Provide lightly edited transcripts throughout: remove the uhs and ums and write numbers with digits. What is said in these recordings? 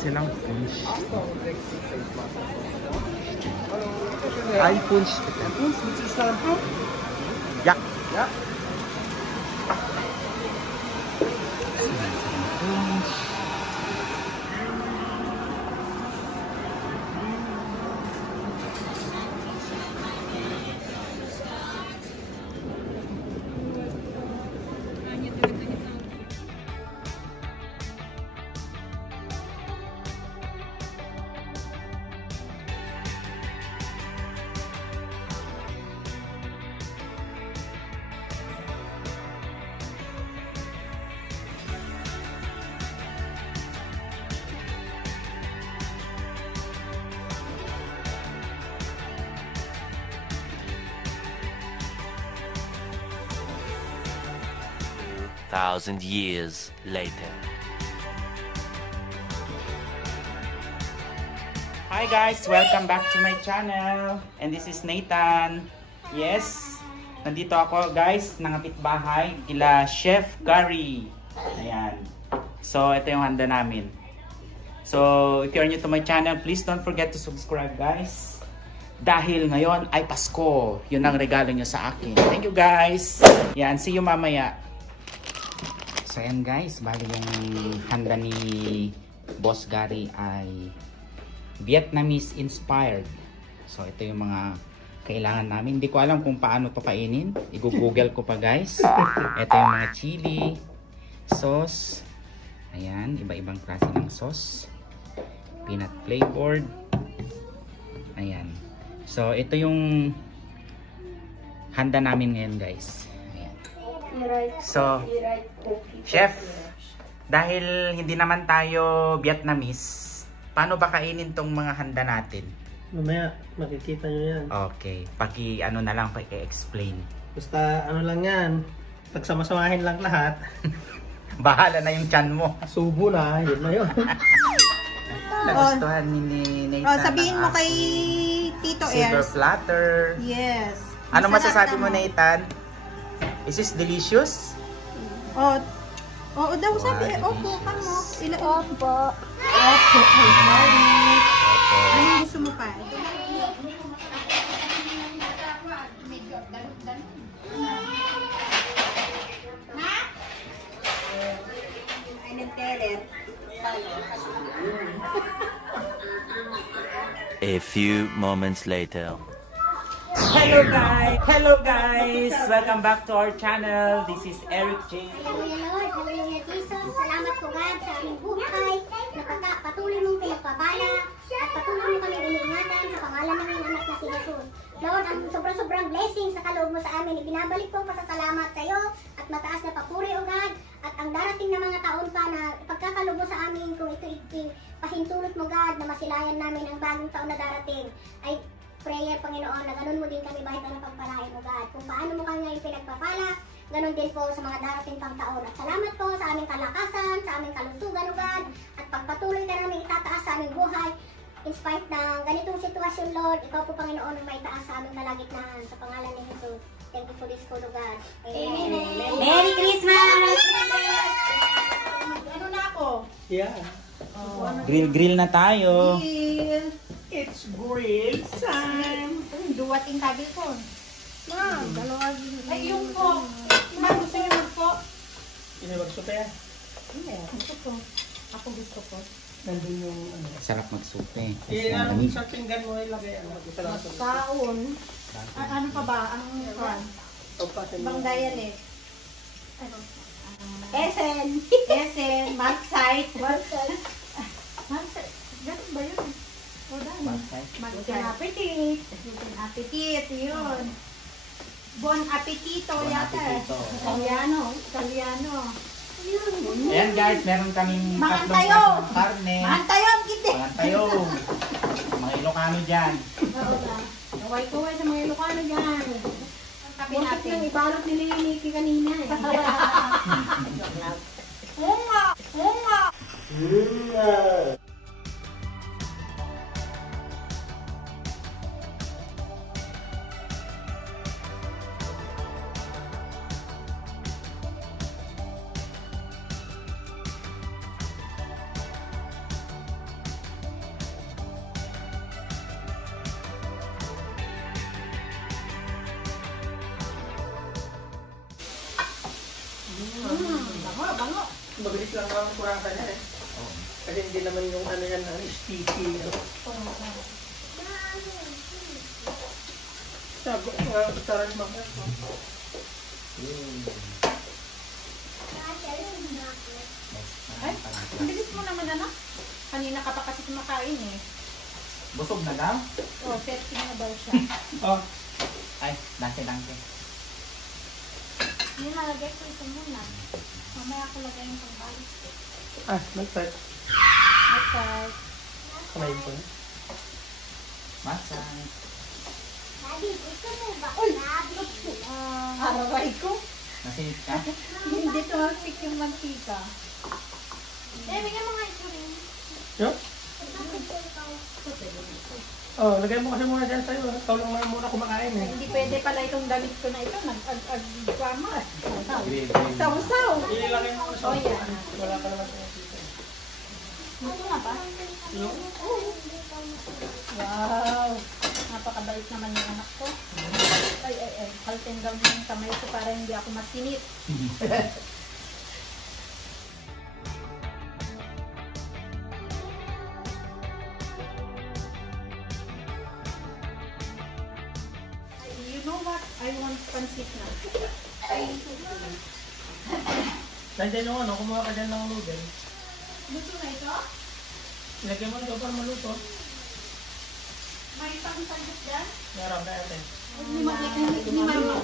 silang punch. Ay, punch. Punch, which is shampoo? Yeah. Yeah. Punch. 1,000 years later. Hi guys! Welcome back to my channel. And this is Nathan. Yes, nandito ako guys, nangapit bahay kila Chef Gary. Ayan. So, ito yung handa namin. So, if you're new to my channel, please don't forget to subscribe guys. Dahil ngayon ay Pasko. Yun ang regalo nyo sa akin. Thank you guys! Yan, see you mamaya. So ayan guys, bali yung handa ni Boss Gary ay Vietnamese inspired. So ito yung mga kailangan namin. Hindi ko alam kung paano to kainin. I-google ko pa guys. Ito yung mga chili, sauce. Ayan, iba-ibang klase ng sauce. Peanut flavored. Ayan. So ito yung handa namin ngayon guys. So, Chef, dahil hindi naman tayo Vietnamese, paano ba kainin tong mga handa natin? Mamaya, makikita nyo yan. Okay, paki-ano na lang, paki-explain. Basta ano lang yan, pagsama-samahin lang lahat. Bahala na yung tiyan mo. Subo na, yun na yun. Nagustuhan ni Nathan. Sabihin mo kay Tito silver Ers. platter. Yes. Ano Masarap masasabi mo, Nathan? Is this delicious? Oo daw sabi. Opo, kamo. Opo. Opo. Sorry. Anong gusto mo pa? A few moments later. Hello guys! Welcome back to our channel. This is Eric J. Lord, hallelujah Jesus. Salamat po God sa aming buhay na patuloy mong pinagpapala at patuloy mo kami iniingatan sa pangalan ng iyong anak na si Jesus. Lord, ang sobrang blessing sa kaloob mo sa amin, ibinabalik ko ang pasasalamat sa iyo at mataas na papuri o God at ang darating na mga taon pa na pagkakaloob mo sa amin kung ito pahintulot mo God na masilayan namin ang bagong taon na darating ay prayer, Panginoon, na ganun mo din kami bahit na pagpalain mo, God. Kung paano mo kami ngayon pinagpapala, ganun din po sa mga darating pang taon. At salamat po sa aming kalakasan, sa aming kalusugan, o God, at pagpatuloy ka namin itataas sa aming buhay. In spite ng ganitong sitwasyon, Lord, ikaw po, Panginoon, ang may taas sa aming kalagitnaan. Sa pangalan ni Jesus. Thank you for this food, o God. Amen. Amen. Merry Christmas! Ano na ako? Yeah. Grill na tayo. It's grill time. Duwating tabi ko. Ma'am, dalawa. Ay, yung po. Ma'am, gusto niyo magpo? Ini magsupe ya? Hindi, gusto ko. Ako gusto ko. Nandun yung ano. Sarap magsupe. Ang sa pinggan mo ilagay. Isa lang ito. Kaon. Ano pa ba? Anong kan? Bang dialect. Ano? Esen. Esen. Marksite. Marksite. Ganun ba yun? O dahil. Mag-guten appetit. Guten appetit. Yun. Bon appetito yata. Italiano. Italiano. Ayan guys, meron kaming tatlong Makantayo. klaseng karne. Makantayo. Kiti. Makantayo. Mga Ilocano dyan. Oo na. Naway-kuway sa mga Ilocano dyan. Tabi Bakit natin. nang ibalot ni Nikki kanina eh. Hunga! Hunga! Mabilis lang naman kurang ka na eh. Oo. Kasi hindi naman yung ano yan, sticky. Sabi ko nga, pataran mo. Ay, ang bilis mo naman anak. Kanina ka pa kasi kumakain eh. Busog na daw? Oh, setting na daw siya. Oh, Ay, danke. Nilalagay ko ito muna. Mamaya ko lagay yung pambalik. nag-start. Okay. Kamay ko. Masang. Daddy, gusto mo ba? Daddy. Aray ko. Nasinit ka? Hindi tumalsik yung mantika. Bigyan mo nga ito rin. Yo? Oh, lagay mo kasi muna dyan sa'yo. Ikaw lang naman muna kumakain eh. Hindi pwede pala itong damit ko na ito. Nag-ag-ag-kwamas. Gravy. Sausaw. Ilagay mo sa Oh, yan. Wala ka naman sa'yo. Gusto nga ba? No? Wow. Napakabait naman yung anak ko. Ay. Halten down yung kamay ko para hindi ako masinit. You know what? I want pancit na. Nandiyan yung ano, kumuha ka dyan ng noodle. Luto na ito? Ilagay mo ito para maluto. May pang-sandok dyan? Meron na natin. Ni mama.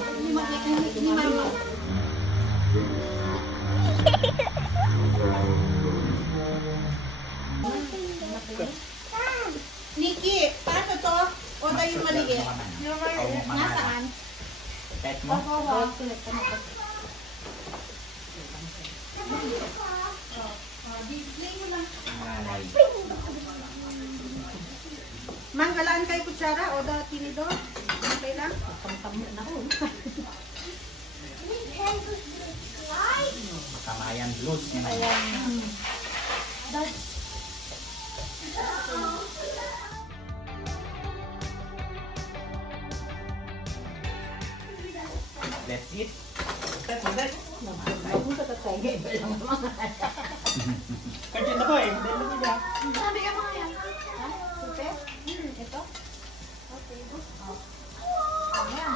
Nikki, paano to? O tayo yung maliit? Nasaan? Pet mo? Display mo lang. Ay. Manggalaan kay kutsara o da tinidor? Okay lang? Kamtamo na ako. Kamayan blood. Ayan. Let's eat. Mabuta ka tayo. Iba lang naman. Kandiyan ako eh. Dahil lang niya. Sabi ka mga yan. Ha? Supe? Ito? Okay. Ayan.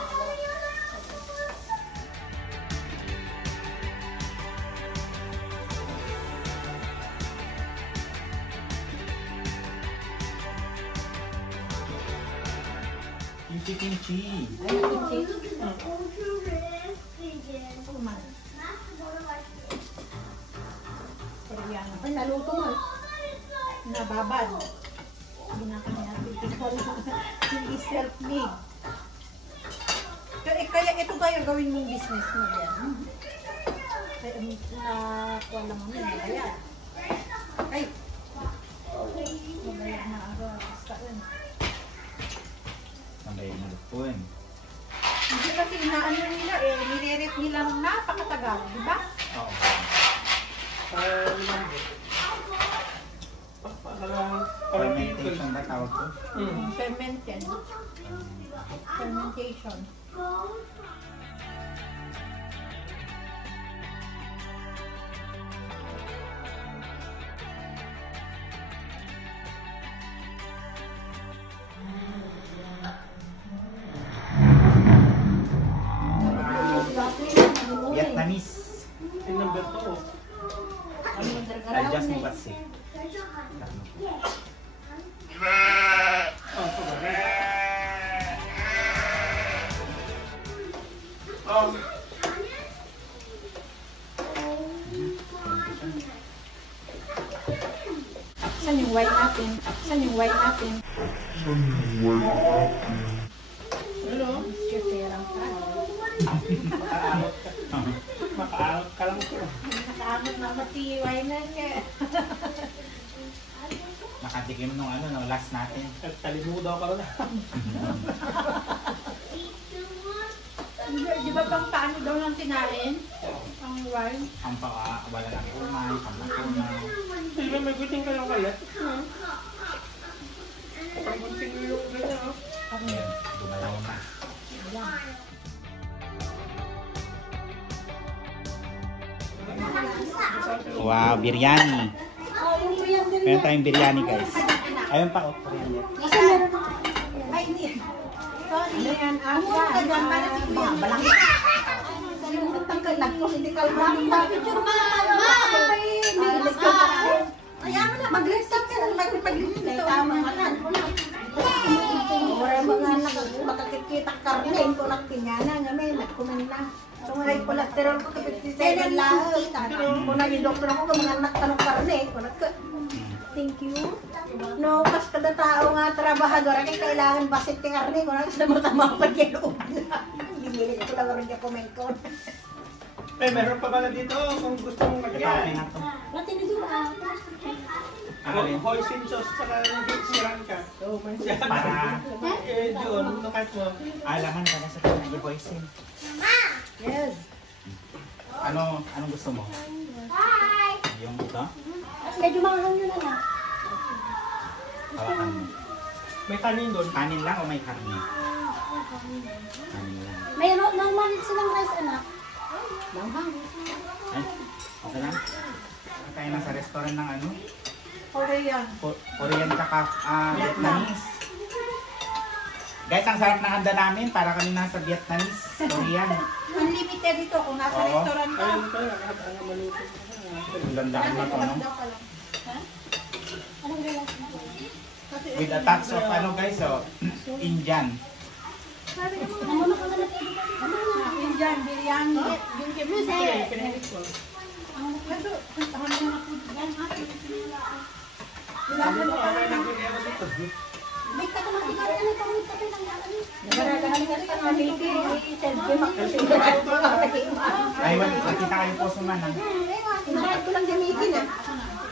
Kimchi. Ay, naluto mo. Nababad. Hindi na kami hindi self-made. Kaya ito tayo gawin mong business mo yan. Kaya nakuha lang mo yun. Kaya. Ay. Mabayad na ako. Basta yun. Mabayad na lutuin. Hindi kasi inaano nila eh. Nire-rep nila napakatagal. Di ba? Oo. Fermentation ba tawag ko? Fermented. Fermentation. Vietnamese. Yung number 2. I just move at sea. Saan yung white natin? Saan yung white natin? Ano? Kasi lang ka. Makaangot ka lang ko. Nakaamot na matiway na ka. Nakatikim nung ano, no, last natin. Kalimudaw ka na. Di ba pang paano daw lang tinain? Ang wine? Ang wala ng umay, pamatunaw. Sige, may guting ka lang kalat. Pag guting mo yung ganyan, oh. Ayan, dumalaw na. Ayan. Wow, biryani. Oh, yung kuya din. Meron tayong biryani guys. Ayun pa, biryani. Isa meron ako. Ay, hindi. Sorry. Ano yan? Ano ka dyan? Para si kuya. Balang. Tanggal lang ko. Hindi ka lang. Picture ba? Kaya mo na. Mag-restart ka lang. Mag-restart ka. Tama ka lang. Wala mga makakikita karne ko lang pinyana nga may nagkuman na. So ngay kolesterol ko kapit 7 lang. Kung nag-doktor ako kung mga anak tanong karne ko nagka. Thank you. No, kas kada tao nga trabahador kay kailangan basit kay karne ko nang sa tama pa kilo. Hindi ko lang rin comment ko. Meron pa pala dito kung gusto mong lagyan. Latin dito ah. Hoisin sauce saka siran ka. So, may siya. Para Doon, nakat mo. alaman ka na sa nag-voicing. Yes. Anong gusto mo? Bye! Yung ito? Medyo mahal nyo na lang. Hawakan mo. May kanin doon. Kanin lang o may karne? Kanin lang. May normal silang rice anak. Ay, okay lang. Tayo na sa restaurant ng ano? Korean. Korean tsaka Vietnamese. Guys, ang sarap ng handa namin para kami nasa Vietnamese, Korean. Unlimited dito kung nasa Oo. restaurant ka. Ayun ka, nakakala maluto. Ang ganda naman ito, no? Anong rice? With a touch of ano guys, Indian. Namuno ka na lang. Indian biryani. Yung kimuse. Pinahilig ko. Sabi mo, okay lang yung ewan dito. May katamakti ka rin. Pangit ka rin ang ano. Nagaragaan ka sa mga baby. Selfie makasira. Ay, wala, nakita kayo po sumanang. Inahat ko lang gamitin ah.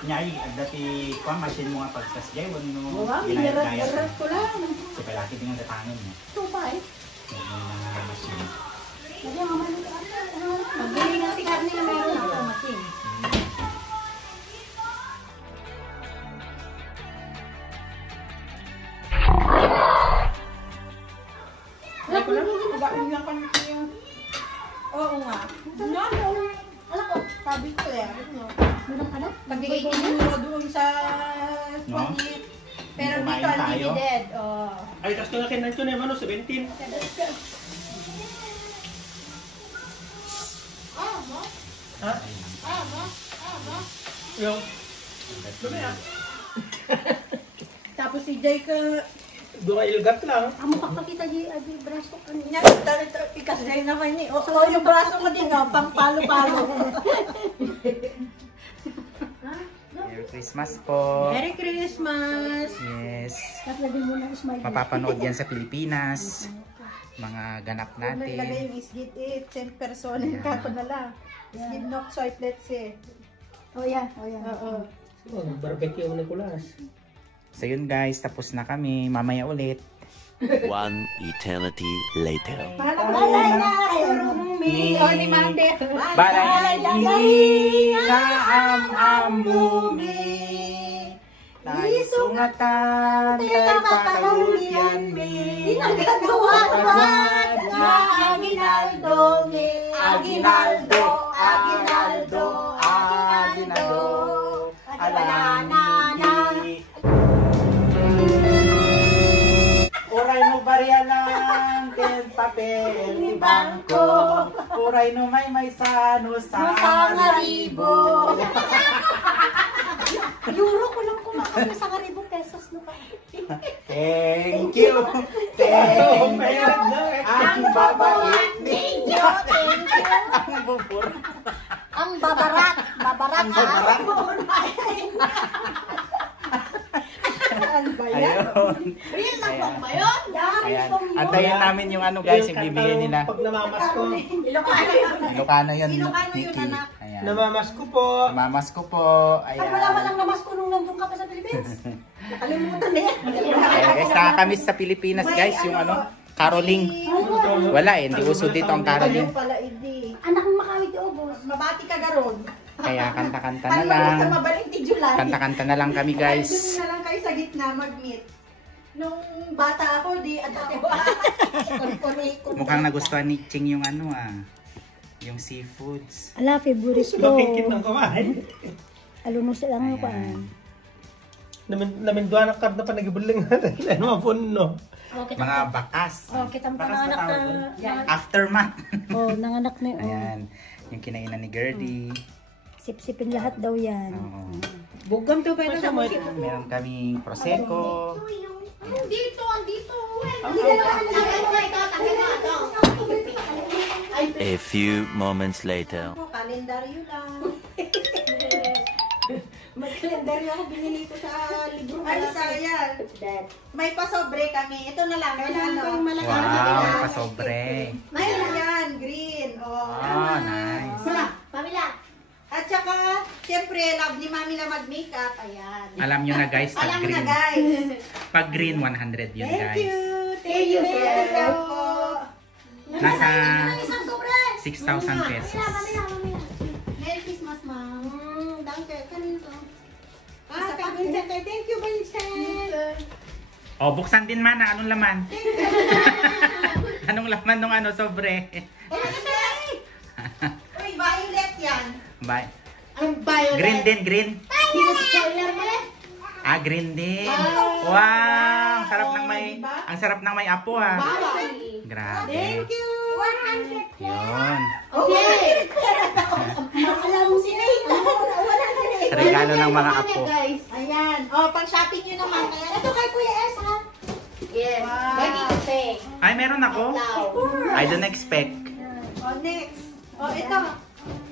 Nyay, dati ko machine mo nga pagsasjay, wala mo Wow, ginagaya sa inarat ko lang. si palaki din yung datangin mo. Ito ba eh? Yung mga machine. Lagyan nga man ito. Magbili ng tikat nila meron ako machine. Ay ko lang, iba ka niya. Oo nga. Alam ko. Sabi ko eh. Meron ka na? Pag-18 mo doon sa No? Spaghetti. Pero Kumain dito tayo. unlimited. Oh. Ay, tapos ko nakinan ko na yung 17. Ha? Yung? Dumi ah. Tapos si Jay ka, Doon ka ilgat lang. Amo pakita di braso ka niya. niya, ikas Jay naman eh. O, yung braso ko din, oh, pang palo-palo. Merry Christmas po. Merry Christmas! Yes. Tapos lagyan mo na smile. Mapapanood yan sa Pilipinas. Mga ganap Kung naglagay natin. yung isgit it, same person, kako na lang. Isgit nok swipe, let's say. Oh yan, oh yan. Oo. Oh, barbecue mo na kulas. So yun guys, tapos na kami. Mamaya ulit. One eternity later. Balay na, rumi. O, ni Mande. Balay na am-amumi. Tayo sungatan, tayo pataluyan mi. Pinagkatuwad na Aguinaldo mi. Aguinaldo, Aguinaldo, Aguinaldo. Alanani. Uray no barya lang, ten papel ni bangko. Uray no may sano sa ngaribo. Euro ko lang kumakas sa 1,000 pesos no pa. Thank you. Thank you. Ang babait ninyo. Ang bubur. Ang babarat. Babarat. Ang babarat. Ayun. Real na pong ba yun? Ayan. Antayin namin yung ano guys, yung bibigyan nila. Pag namamas ko. Ilocano yun. Ilocano yun, Ilocano yun, Nikki. anak. Ayan. Namamas ko po. Namamas ko po. Ay, wala Ayan. lang namas ko nung nandun ka pa sa Philippines. Nakalimutan na yan. Ayan guys, nakakamiss sa Pilipinas guys, yung ano, caroling. Wala eh, hindi uso dito ang caroling. Pala, hindi. Anak ng makawit di obos. Mabati ka garon. Kaya kanta-kanta na Ano lang. sa mabaling ti July? Kanta-kanta na lang kami guys. Doon na lang kayo sa gitna mag-meet. Nung bata ako, di at ate ko. Mukhang nagustuhan ni Ching yung ano ah. Yung seafoods. Ala, favorite ko. Makikit ng kumain. Aluno sila Ayan. ng kuan. Naminduan ang card na pa nagibuling natin. Ano mga no? Mga bakas. Oh, kita mo Bakas pa nanganak ba tawag na. doon? Aftermath. Oh, nanganak na yun. Ayan. Yung kinainan ni Gertie. Sip-sipin lahat daw yan. Oo. Bugam to pero sa mga Meron kaming prosecco. Dito, andito. A few moments later. Kalendaryo lang. May kalendaryo ako binili ko sa libro. Ay, sayang. May pasobre kami. Ito na lang. Wow, pasobre. May yan, green. Oh, nice. Pamela. At saka, syempre, love ni Mami na mag-makeup. Ayan. Alam nyo na guys, pag Alam na green. guys. Pag green, 100 yun Thank guys. you. Thank you. Thank you po. Nasa Isang sobre. 6,000 pesos. Merry Christmas, Ma'am. Danke. Kanino to? Kay Vincent. Thank you, Vincent. Oh, buksan din man. Anong laman? Anong laman nung ano, sobre? Uy, violet yan. Bye. Ang violet. Green din, green. Spoiler mo eh. Ah, green din. Wow, ang sarap ng may apo ah. Grabe. Thank you. 100. Yun. Okay. Alam mo si Nate. Regalo ng mga apo. Ayan. Oh, pang shopping nyo naman. Ayan. Ito kay Kuya S, ha? Yes. Wow. Ay, meron ako? I don't expect. Oh, next. Oh, ito.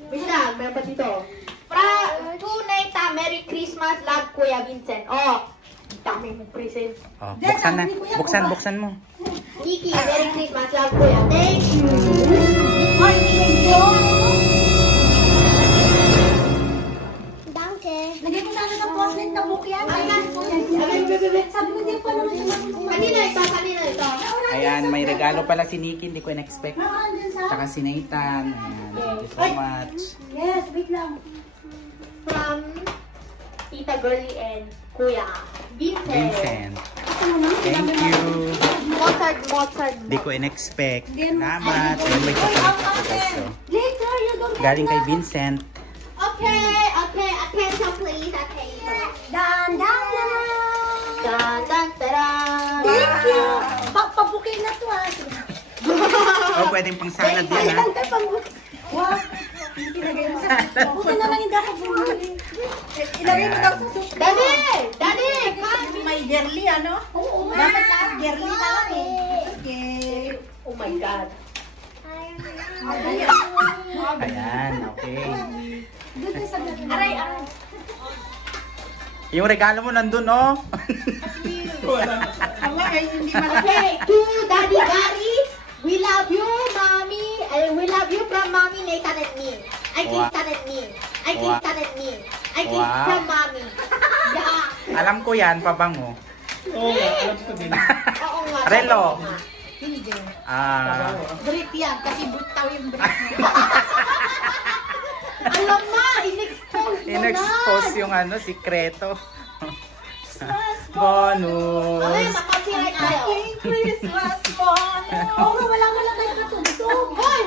Bilang, meron pa dito. Tunay ta, Merry Christmas, love Kuya Vincent. Oh, dami mong present. Oh, buksan na. Buksan mo. Nikki, Merry Christmas, love Kuya. Thank you. Ay, thank you. Danke. Lagay mo sana ng porcelain na book yan. Sabi mo din pa naman yung Kanina ito. Ayan, may regalo pala si Nikki. Hindi ko in-expect. Tsaka si Nathan. Ayan, thank you so much. Yes, wait lang. From Tita Girlie and Kuya Vincent. Vincent. Thank you. Mozart. Hindi ko in-expect. Salamat. Ayan, may chocolate ako guys. So, Later, you don't galing kay Vincent. Okay. Attention please. Attention. Dan. Dan, taran. Thank you. Pabukin na to ah. Oh, pwedeng pang salad yan ha. Wow. Buti na lang hindi ako bumili. Ilagay mo daw sa soup. Daddy, May girly, ano? Oo. Dapat lahat girly na lang eh. Okay. oh my God. Ayan, okay. Aray. Yung regalo mo nandun, oh. Wala eh, hindi malaki. Okay, to Daddy Gary, we love you, Mommy. We love you from Mommy, Nathan and me. I think Wow. Nathan and me. I think Wow. Nathan and me. I think Wow. from Mommy. Yeah. Alam ko yan, pabango. Oo nga, alam ko din. Oo nga. Relo. oo nga. Hindi. Brief yan, kasi butaw yung brief. Alam na, in-expose mo na. In-expose yung ano, sikreto. Bonus. Ay, makapiright tayo. Christmas bonus. Oo, wala kayo katugtog. Hoy.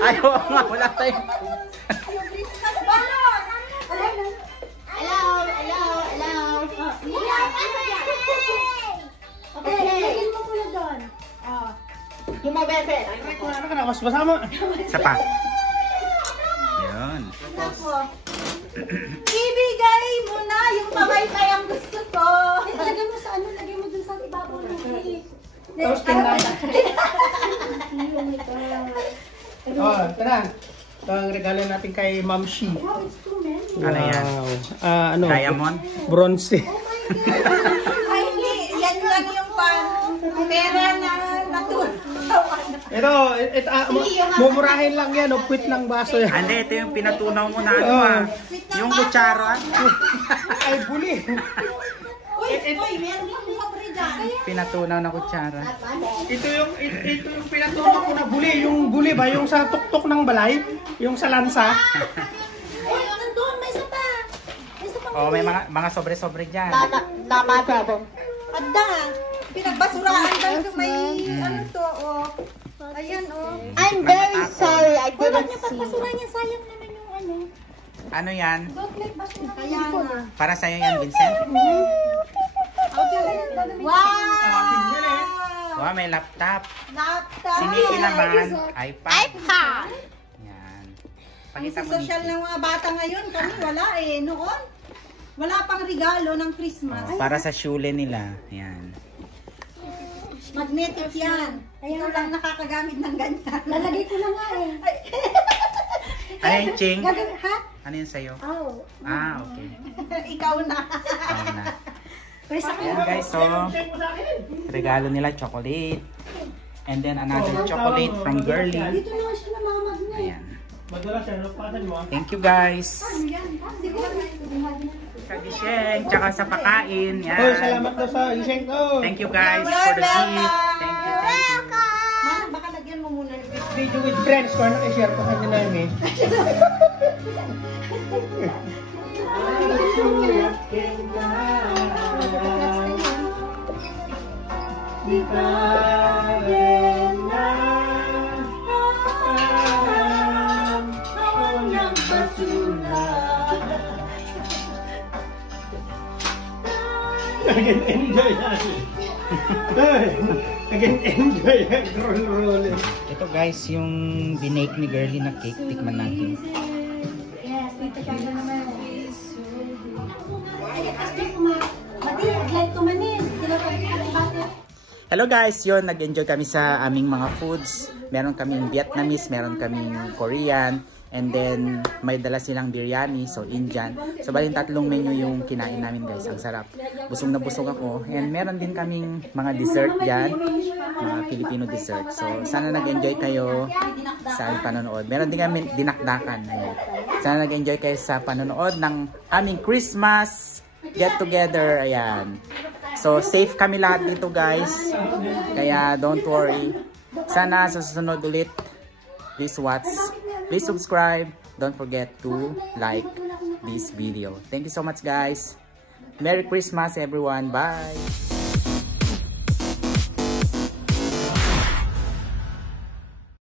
Ay, oo nga, wala tayo. Yung Christmas bonus. Hello. Okay, lagyan mo pula doon. Oh. Yung mga bebe. Ano ka na, mas masama. Isa pa. Yun. Ibigay mo na yung pabaypay ang gusto ko. Lagyan mo sa ano, lagyan mo dun sa ibabaw ng cake. Tapos kinala. Oh, tara. Ito ang regalo natin kay Ma'am Shi. Wow, it's too many. Ano yan? Ano? Diamond? Bronze. Ay, hindi. Yan lang yung pera na natutuwa. Ito, mumurahin lang yan. Puwit ng baso yan. Hindi, ito yung pinatunaw mo na ano ah. Yung kutsara. Ay, buli. Uy, meron yung sobre dyan. Pinatunaw na kutsara. Ito yung pinatunaw ko na buli. Yung buli ba? Yung sa tuktok ng balay? Yung sa lansa? Uy, nandun, may isa pa. May isa pa. Oh, may mga sobre-sobre dyan. Tama, bravo. Adda, pinagbasurahan daw ito may ano to, oh. Ayan, oh. I'm very sorry, I didn't see. Pagpasura niya, sayang naman yung ano. Ano yan? Chocolate basura. Kaya nga. Para sa'yo yan, Vincent? Wow! Wow, may laptop. Laptop! Si Nikki naman, iPad. Yan. Pakita Ang mo, social Nikki. ng mga bata ngayon, kami wala eh. Noon, wala pang regalo ng Christmas. Oh, para sa shule nila. Yan. Magnetic yan. Ikaw lang nakakagamit ng ganyan. Lalagay ko na nga eh. Ano yung Ching? Ha? Ano yun sa'yo? Oh. Ah, okay. Ikaw na. Ayun na. Pero sa Ayan guys, so regalo nila chocolate. And then another chocolate from Girly. dito naman siya namamag na eh. Ayan. Madala siya, lupasan mo. Thank you guys. Siguro. Sa gisheng, tsaka sa pakain. Oh, Yan. salamat daw sa iseng ko. Thank you guys for the gift. Thank you, thank you. Mana, baka lagyan mo muna. Video with friends ko, nakishare ko sa namin. Nag-enjoy yan. Nag-enjoy yan. Roll. Ito guys, yung binake ni Girly na cake. Tikman natin. Yes, dito siya na naman. Mati, I'd like to manin. Hello guys, yun, nag-enjoy kami sa aming mga foods. Meron kaming Vietnamese, meron kaming Korean, and then may dala silang biryani, so Indian. So bali 3 menu yung kinain namin guys, ang sarap. Busog na busog ako. And meron din kaming mga dessert dyan, mga Filipino dessert. So sana nag-enjoy kayo sa panonood. Meron din kami dinakdakan. Ayan. Sana nag-enjoy kayo sa panonood ng aming Christmas get together. Ayan. So safe kami lahat dito guys. Kaya don't worry. Sana sa susunod ulit. Please watch. Please subscribe. Don't forget to like this video. Thank you so much guys. Merry Christmas everyone. Bye.